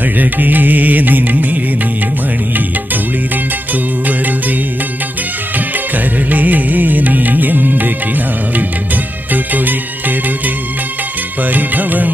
അഴകേ നിൻമിഴി നീർമണി കുളിരിൽ തൂവരുതേ. കരളേ നീ എന്റെ കിനാവിൽ മുത്തുപൊഴിക്കരുതേ. പരിഭവങ്ങൾ